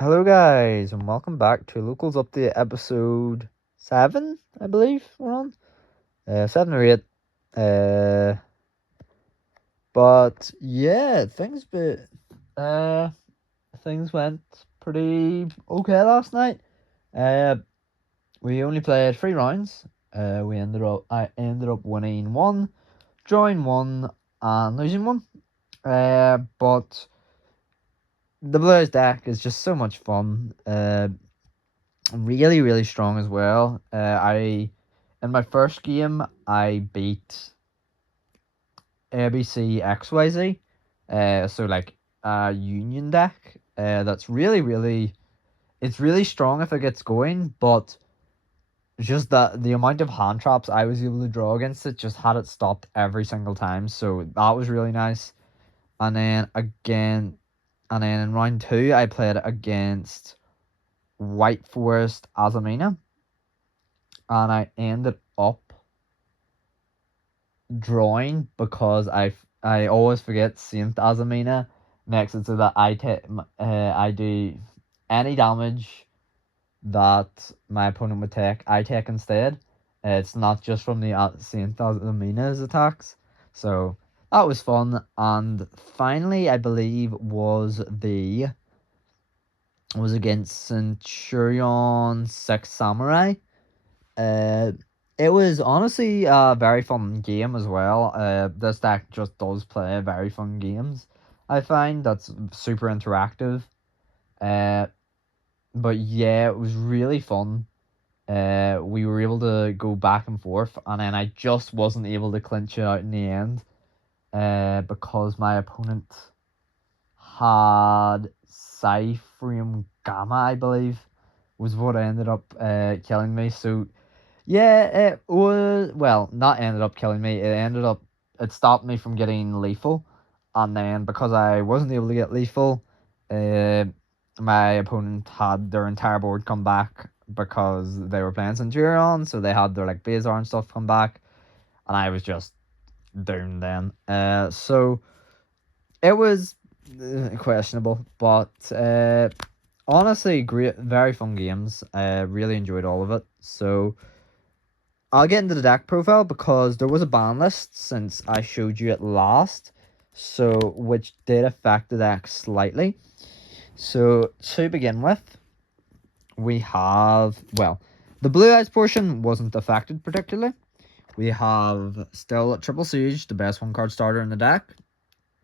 Hello, guys, and welcome back to Locals Update episode 7, I believe we're on. 7 or 8. Uh, but yeah, uh, things went pretty okay last night. Uh, we only played 3 rounds. I ended up winning one, drawing one, and losing one. But the Blues deck is just so much fun. Really, really strong as well. I In my first game I beat ABC XYZ. So like a union deck. That's really, really it's really strong if it gets going, but just that the amount of hand traps I was able to draw against it just had it stopped every single time. So that was really nice. And then in round two I played against White Forest Azamina, and I ended up drawing because I always forget Saint Azamina makes it so that I do any damage that my opponent would take, I take instead. It's not just from the Saint Azamina's attacks. So that was fun. And finally, I believe was against Centurion Six Samurai. Uh, it was honestly a very fun game as well. This deck just does play very fun games. I find that's super interactive. Uh, but yeah, it was really fun. We were able to go back and forth, and then I just wasn't able to clinch it out in the end. Because my opponent had Cyphrium Gamma, I believe, was what ended up killing me. So yeah, it was, well, not ended up killing me. It stopped me from getting lethal. And then because I wasn't able to get lethal, uh, my opponent had their entire board come back because they were playing Centurion, so they had their like Bazar and stuff come back, and I was just doomed then. So it was questionable, but honestly, great, very fun games. I really enjoyed all of it. So I'll get into the deck profile because there was a ban list since I showed you it last, so which did affect the deck slightly. So to begin with, we have, well, the blue eyes portion wasn't affected particularly. We have still Triple Siege, the best 1 card starter in the deck.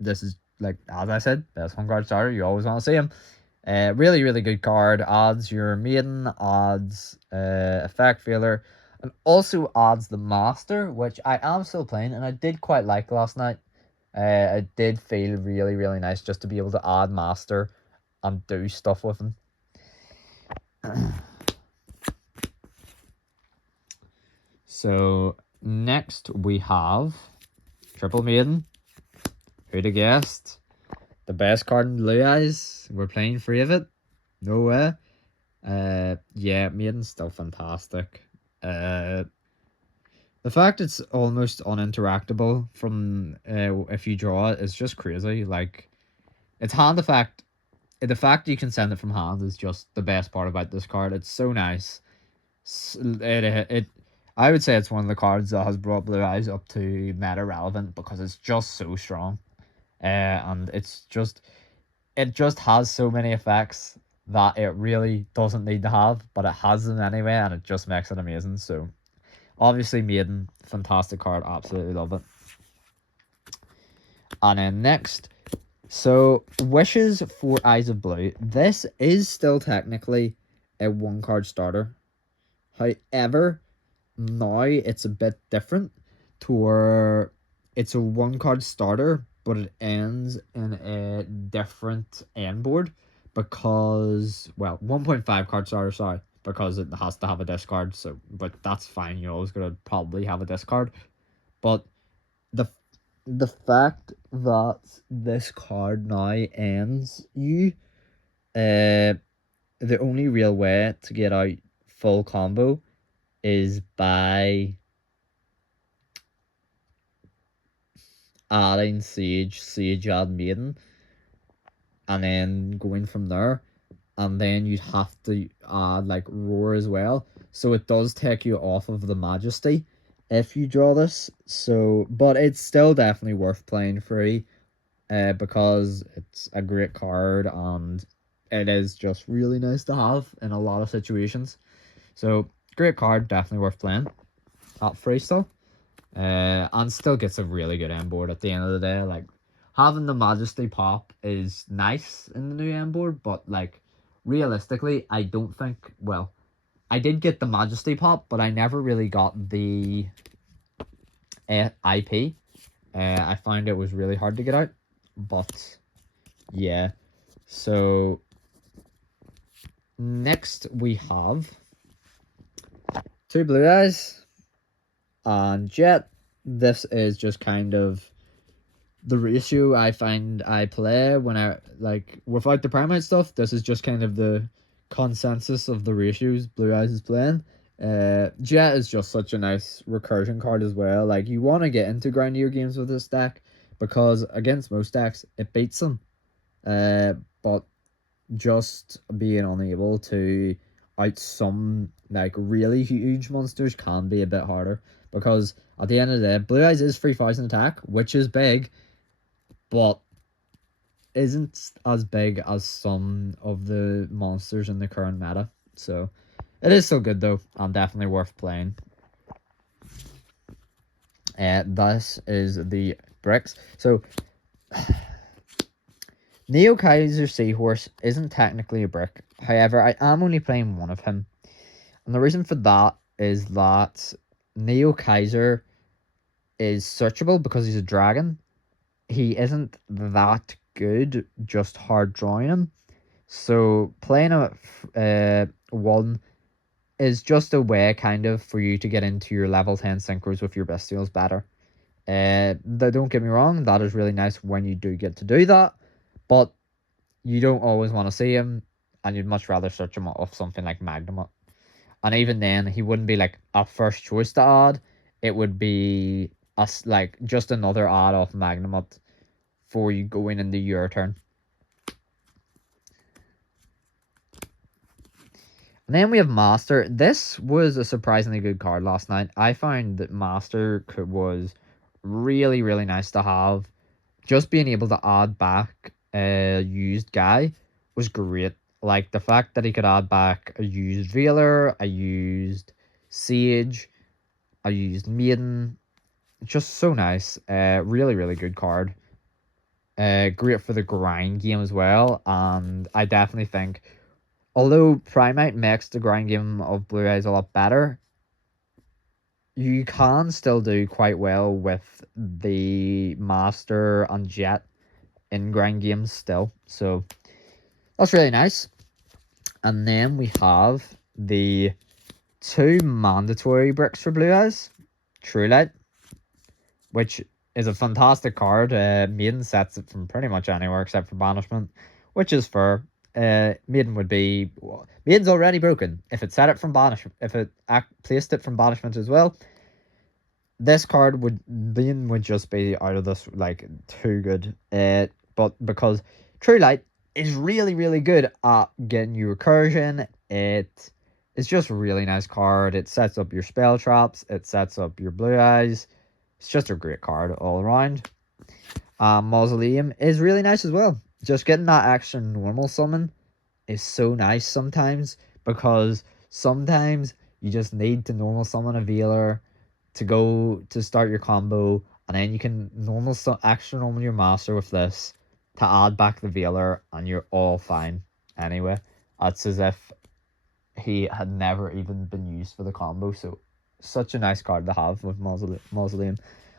This is, like, as I said, best 1 card starter. You always want to see him. Really, really good card. Adds your maiden, adds effect failure, and also adds the master, which I am still playing, and I did quite like last night. It did feel really, really nice just to be able to add master and do stuff with him. So next we have Triple Maiden. Who'd have guessed? The best card in Blue Eyes. We're playing free of it. No way. Yeah, Maiden's still fantastic. The fact it's almost uninteractable from if you draw it is just crazy. Like, it's hand effect. The fact you can send it from hand is just the best part about this card. It's so nice. I would say it's one of the cards that has brought Blue Eyes up to meta relevant because it's just so strong. And it just has so many effects that it really doesn't need to have, but it has them anyway, and it just makes it amazing. So obviously, Maiden, fantastic card, absolutely love it. And then next, so Wishes for Eyes of Blue. This is still technically a 1 card starter. However, now it's a bit different to where it's a 1 card starter, but it ends in a different end board because, well, 1.5 card starter, sorry, because it has to have a discard. So, but that's fine. You're always gonna probably have a discard. But the the fact that this card now ends you, uh, the only real way to get out full combo is by adding Siege, Siege add Maiden, and then going from there. and then you'd have to add like Roar as well. So it does take you off of the Majesty if you draw this. So, but it's still definitely worth playing free, because it's a great card and it is just really nice to have in a lot of situations. So great card, definitely worth playing at free still. And still gets a really good end board at the end of the day. Like, having the Majesty pop is nice in the new end board, but like realistically, I don't think, well, I did get the Majesty pop, but I never really got the IP. I found it was really hard to get out, but yeah. So next we have two Blue Eyes and Jet. This is just kind of the ratio I find I play when I, like, without the Primate stuff. This is just kind of the consensus of the ratios Blue Eyes is playing. Jet is just such a nice recursion card as well. Like, you want to get into grindier games with this deck, because against most decks it beats them. But just being unable to out some like really huge monsters can be a bit harder, because at the end of the day, Blue Eyes is 3000 attack, which is big, but isn't as big as some of the monsters in the current meta. So it is still good though, and definitely worth playing. This is the bricks. So Neo Kaiser Seahorse isn't technically a brick. However, I am only playing one of him. And the reason for that is that Neo Kaiser is searchable because he's a dragon. He isn't that good, just hard drawing him. So playing a 1 is just a way kind of for you to get into your level 10 synchros with your bestials better. Don't get me wrong, that is really nice when you do get to do that, but you don't always want to see him, and you'd much rather search him off something like Magnemite. And even then, he wouldn't be like a first choice to add. It would be like just another add off Magnemite for you going into your turn. And then we have Master. This was a surprisingly good card last night. I found that Master was really, really nice to have. Just being able to add back a used guy was great. Like, the fact that he could add back a used Veiler, a used Sage, a used Maiden. Just so nice. Really, really good card. Great for the grind game as well. And I definitely think, although Primate makes the grind game of Blue Eyes a lot better, you can still do quite well with the Master and Jet in grind games still. So that's really nice. And then we have the two mandatory bricks for Blue Eyes. True Light, which is a fantastic card. Maiden sets it from pretty much anywhere except for Banishment, which is fair. Maiden would be... Maiden's already broken. If it set it from Banishment, if it placed it from Banishment as well, this card Maiden would just be out of this, like, too good. But because True Light is really, really good at getting you recursion, it is just a really nice card. It sets up your spell traps, it sets up your Blue Eyes. It's just a great card all around. Mausoleum is really nice as well. Just getting that extra normal summon is so nice sometimes, because sometimes you just need to normal summon a Veiler to go to start your combo, and then you can extra normal your Master with this to add back the Veiler, and you're all fine. Anyway, that's as if he had never even been used for the combo. So such a nice card to have with Mausoleum.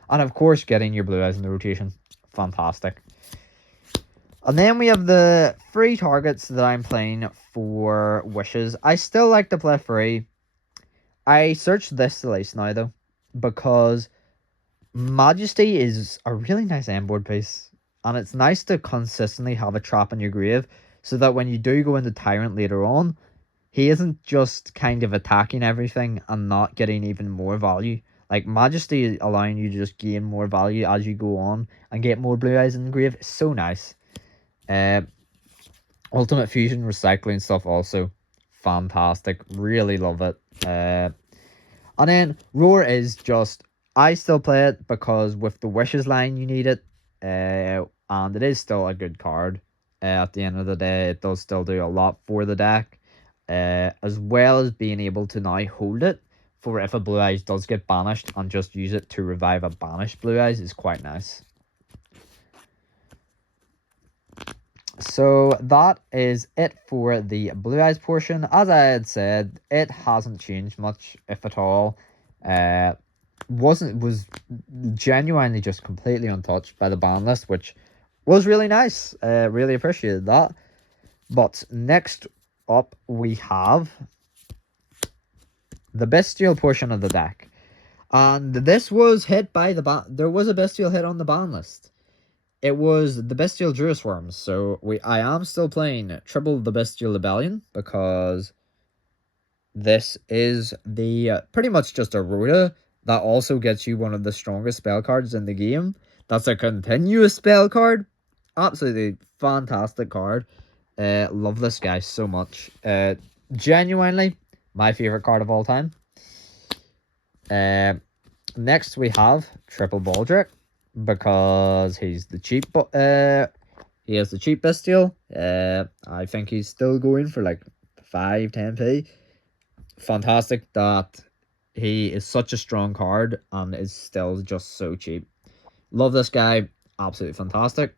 And of course, getting your Blue Eyes in the rotation, fantastic. And then we have the free targets that I'm playing for Wishes. I still like to play free. I searched this list now though, because Majesty is a really nice end board piece, and it's nice to consistently have a trap in your grave, so that when you do go into Tyrant later on, he isn't just kind of attacking everything and not getting even more value. Like, Majesty is allowing you to just gain more value as you go on and get more Blue Eyes in the grave. It's so nice. Ultimate Fusion recycling stuff also fantastic. Really love it. And then Roar is just, I still play it because with the Wishes line you need it. And it is still a good card. At the end of the day, it does still do a lot for the deck. As well as being able to now hold it for if a Blue Eyes does get banished and just use it to revive a banished Blue Eyes is quite nice. So that is it for the Blue Eyes portion. As I had said, it hasn't changed much, if at all. Was genuinely just completely untouched by the ban list, which was really nice. Really appreciated that. But next up we have the Bestial portion of the deck. And this was hit by the ban. There was a Bestial hit on the ban list. It was the Bestial Druisworm, so I am still playing triple the Bestial Rebellion because this is the pretty much just a Rhoda that also gets you one of the strongest spell cards in the game. That's a continuous spell card. Absolutely fantastic card. Love this guy so much. Genuinely my favorite card of all time. Next we have Triple Baldric, because he's the cheap, he has the cheap Bestial. I think he's still going for like 5-10p. Fantastic that he is such a strong card and is still just so cheap. Love this guy, absolutely fantastic.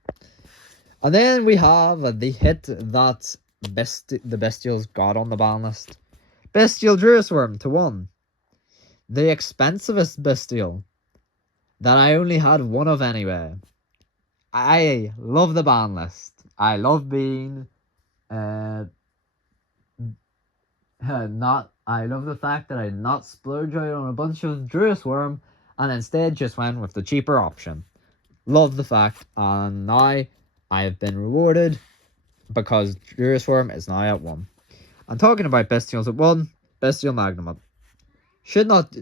And then we have the hit that the Bestials got on the ban list. Bestial Druisworm to 1. The expensivest Bestial that I only had one of anyway. I love the ban list. I love being I love the fact that I did not splurge out on a bunch of Druisworm and instead just went with the cheaper option. Love the fact, and now I have been rewarded because Druisworm is now at 1. I'm talking about Bestials at 1, Bestial Magnamut. Should not.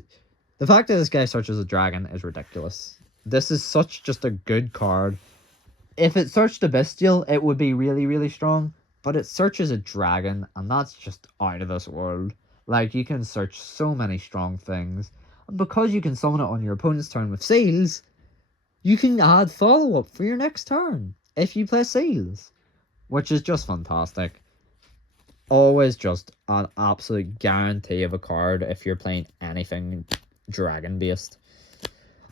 The fact that this guy searches a dragon is ridiculous. This is such just a good card. If it searched a Bestial, it would be really, really strong. But it searches a dragon, and that's just out of this world. Like, you can search so many strong things. And because you can summon it on your opponent's turn with seals, you can add follow-up for your next turn if you play seals. Which is just fantastic. Always just an absolute guarantee of a card if you're playing anything dragon-based.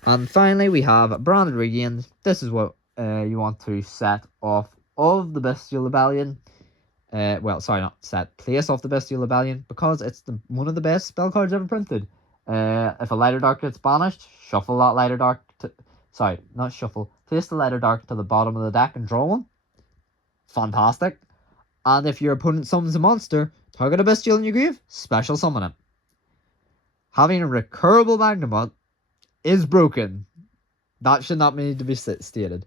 And finally, we have Branded Regained. This is what you want to set off of the Bestial Rebellion. Well, sorry, not set. Place off the Bestial Rebellion, because it's one of the best spell cards ever printed. If a Lighter Dark gets banished, shuffle that Lighter Dark to... Sorry, not shuffle. Place the Lighter Dark to the bottom of the deck and draw one. Fantastic. And if your opponent summons a monster, target a Bestial in your grave, special summon it. Having a recurable Magnamut is broken. That should not need to be stated.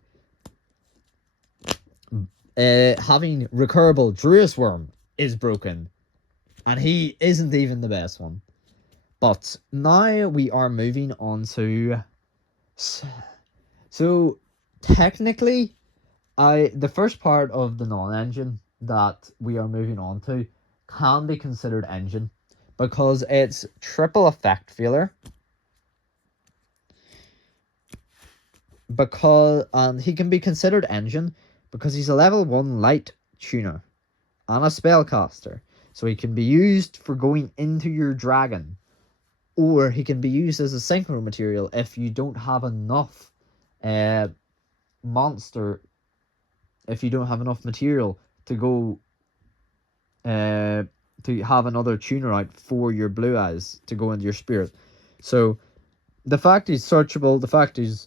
Having recurable Druisworm is broken, and he isn't even the best one. But now we are moving on to... So, technically, the first part of the non-engine that we are moving on to can be considered engine, because it's triple effect feeler. And he can be considered engine because he's a level 1 light tuner and a spellcaster. So he can be used for going into your dragon, or he can be used as a synchro material if you don't have enough monster, if you don't have enough material to go to have another tuner out for your Blue Eyes to go into your spirit. So the fact he's searchable, the fact he's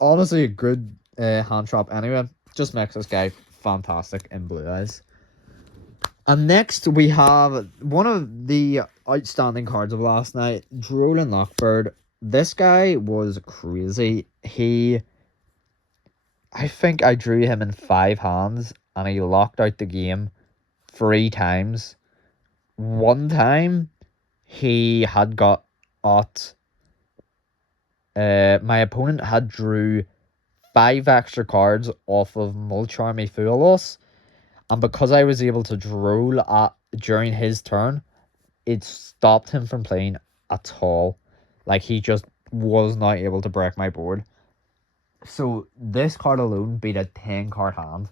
honestly a good hand trap anyway, just makes this guy fantastic in Blue Eyes. And next we have one of the outstanding cards of last night, Drolan Lockbird. This guy was crazy. I think I drew him in 5 hands and he locked out the game 3 times. One time he had got out. My opponent had drew 5 extra cards off of Mulcharmy Foolos, And because I was able to drool during his turn, it stopped him from playing at all. Like, he just was not able to break my board. So this card alone beat a 10 card hand,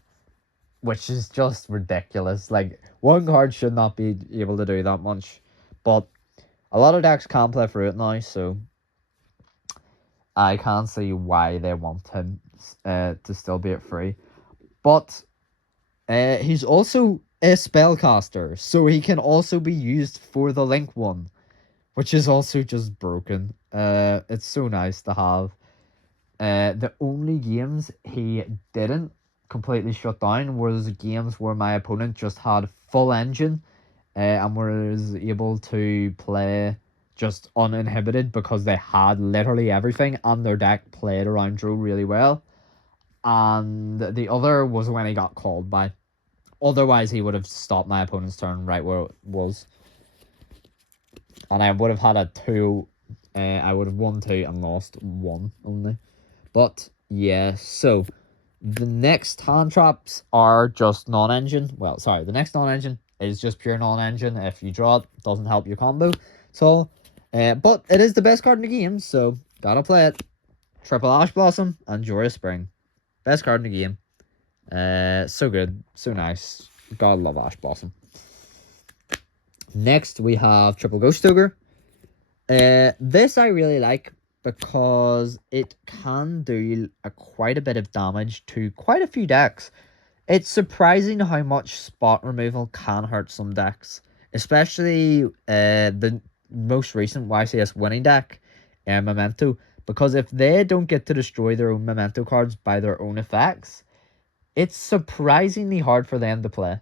which is just ridiculous. Like, one card should not be able to do that much, but a lot of decks can play through it now, so I can't see why they want him to still be at 3. But he's also a spellcaster, so he can also be used for the Link one, which is also just broken. It's so nice to have. The only games he didn't completely shut down was games where my opponent just had full engine and was able to play just uninhibited because they had literally everything and their deck played around Droll really well. And the other was when he got called by. Otherwise, he would have stopped my opponent's turn right where it was. And I would have had a 2. I would have won 2 and lost 1 only. But, yeah, so the next hand traps are just non-engine. Well, sorry, the next non-engine is just pure non-engine. If you draw it, doesn't help your combo. So, but it is the best card in the game, so gotta play it. Triple Ash Blossom and Joyous Spring. Best card in the game. So good, so nice. Gotta love Ash Blossom. Next, we have Triple Ghost Ogre. This I really like because it can do quite a bit of damage to quite a few decks. It's surprising how much spot removal can hurt some decks, especially the most recent YCS winning deck, Memento, because if they don't get to destroy their own Memento cards by their own effects, it's surprisingly hard for them to play.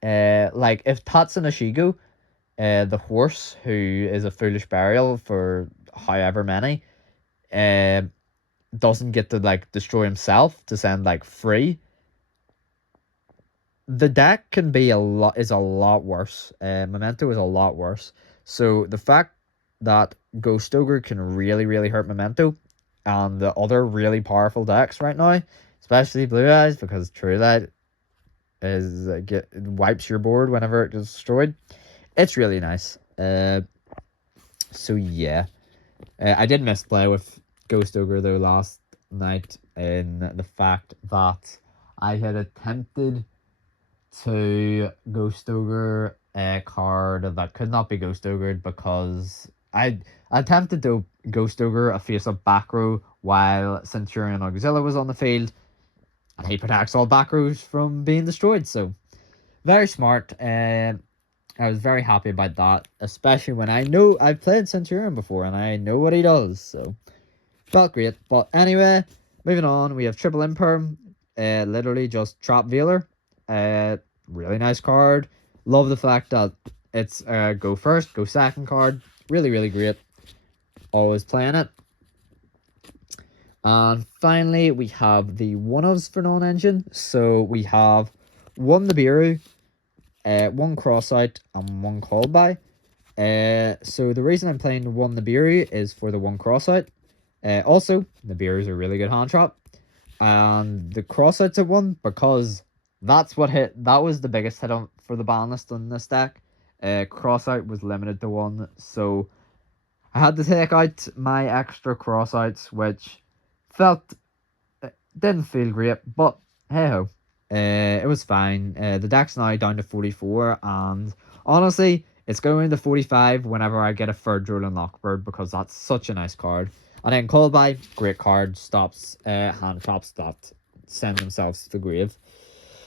Like, if Tatsunashigo, the horse, who is a foolish burial for however many, doesn't get to, like, destroy himself to send, like, free, the deck can be a lot worse. Memento is a lot worse. So the fact that Ghost Ogre can really hurt Memento and the other really powerful decks right now, especially Blue Eyes, because True Light is wipes your board whenever it gets destroyed. It's really nice. So yeah, I did misplay with Ghost Ogre though last night in the fact that I had attempted to Ghost Ogre a card that could not be Ghost Ogred because I attempted to Ghost Ogre a face-up back row while Centurion Auxilla was on the field, and he protects all back rows from being destroyed. So very smart. I was very happy about that, especially when I know I've played Centurion before and I know what he does. So felt great. But anyway, moving on, we have Triple Imperm. Literally just Trap Veiler. Really nice card. Love the fact that it's go first, go second card. Really great. Always playing it. And finally, we have the one-ofs for non-engine. So we have one Nibiru, one Crossout, and one Callby. So the reason I'm playing one Nibiru is for the one Crossout. Also, Nibiru is a really good hand trap. And the Crossout's a one because that was the biggest hit on for the ban list on this deck. Crossout was limited to 1, so I had to take out my extra Crossouts, which didn't feel great, but hey ho. It was fine. The deck's now down to 44, and honestly, it's going to 45 whenever I get a third Droll and Lockbird, because that's such a nice card. And then Callby, great card, stops hand traps that send themselves to the grave.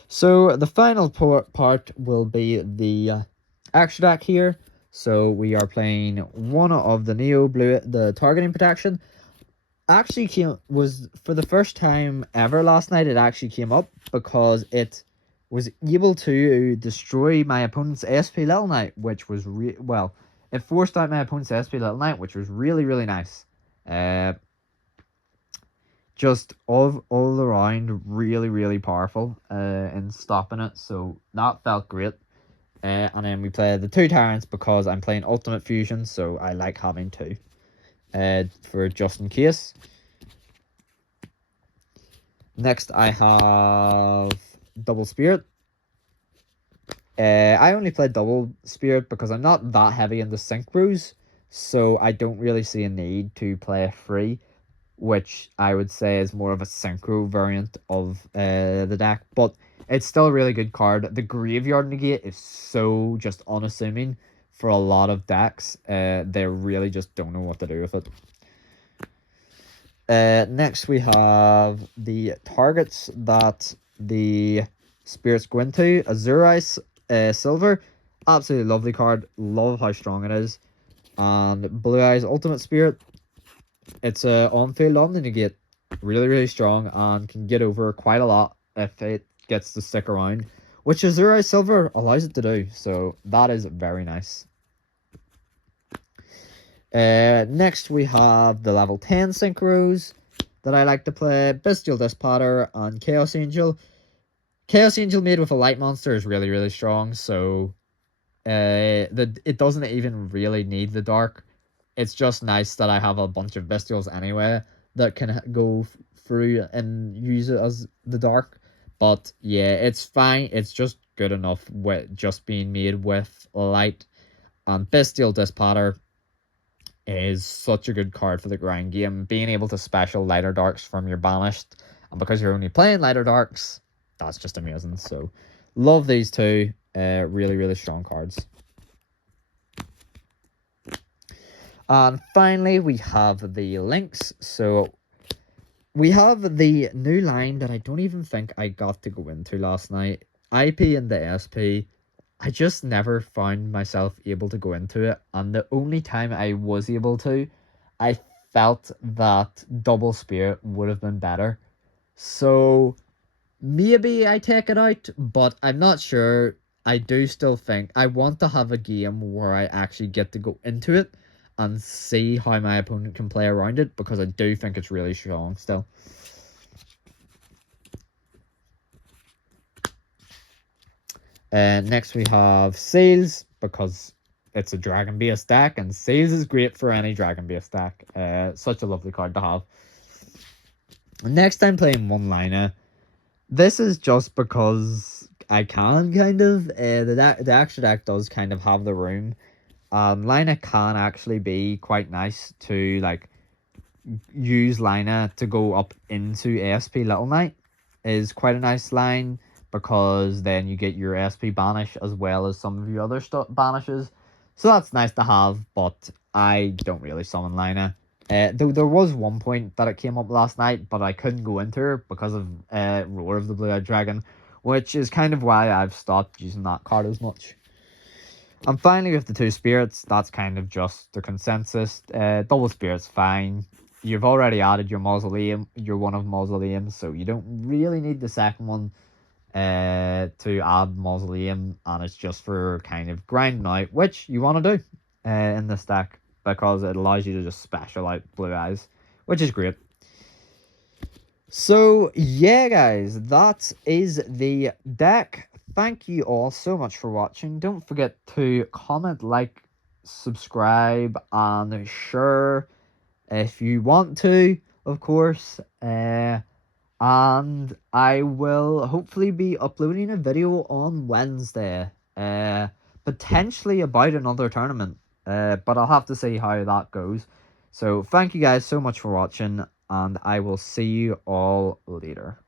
So the final part will be the extra deck here. So we are playing one of the Neo Blue, the targeting protection. Actually was for the first time ever last night. It actually came up because it was able to destroy my opponent's SP Little Knight, which was it forced out my opponent's SP Little Knight, which was really nice. Just all around really powerful in stopping it, so that felt great. And then we play the 2 Tyrants because I'm playing Ultimate Fusion, so I like having 2 for just in case. Next I have Double Spirit. I only play double spirit because I'm not that heavy into synchros, so I don't really see a need to play a free, which I would say is more of a synchro variant of the deck. But it's still a really good card. The Graveyard Negate is so just unassuming for a lot of decks. They really just don't know what to do with it. Next we have the targets that the spirits go into. Azurize Silver, absolutely lovely card. Love how strong it is. And Blue Eyes Ultimate Spirit, it's a on-field Omni Negate, really really strong and can get over quite a lot if it gets to stick around, which Azurize Silver allows it to do. So that is very nice. Next we have the level 10 synchros that I like to play. Bestial Dispatter and Chaos Angel. Chaos Angel made with a light monster is really really strong, so it doesn't even really need the dark. It's just nice that I have a bunch of Bestials anyway that can go through and use it as the dark. But yeah, it's fine. It's just good enough with just being made with light. And Bestial Dispatter is such a good card for the grind game. Being able to special lighter darks from your banished, and because you're only playing lighter darks, that's just amazing. So love these two. Really really strong cards. And finally we have the links. So we have the new line that I don't even think I got to go into last night. IP and the SP. I just never found myself able to go into it, and the only time I was able to, I felt that double spirit would have been better. So maybe I take it out, but I'm not sure. I do still think I want to have a game where I actually get to go into it and see how my opponent can play around it, because I do think it's really strong still. Next we have Seals, because it's a dragon based deck, and Seals is great for any dragon based deck. Such a lovely card to have. Next I'm playing One Liner. This is just because I can, kind of. The extra deck does kind of have the room. Lina can actually be quite nice to like use Lina to go up into ASP Little Knight. Is quite a nice line, because then you get your SP banish as well as some of your other banishes. So that's nice to have, but I don't really summon Lina. Though there was one point that it came up last night, but I couldn't go into her because of Roar of the Blue-Eyed Dragon, which is kind of why I've stopped using that card as much. And finally, with the two spirits, that's kind of just the consensus. Double spirit's fine. You've already added your Mausoleum, your one of Mausoleum, so you don't really need the second one to add Mausoleum, and it's just for kind of grinding out, which you want to do in this deck, because it allows you to just special out Blue Eyes, which is great. So yeah guys, that is the deck. Thank you all so much for watching. Don't forget to comment, like, subscribe, and share if you want to, of course. And I will hopefully be uploading a video on Wednesday, potentially about another tournament, but I'll have to see how that goes. So thank you guys so much for watching, and I will see you all later.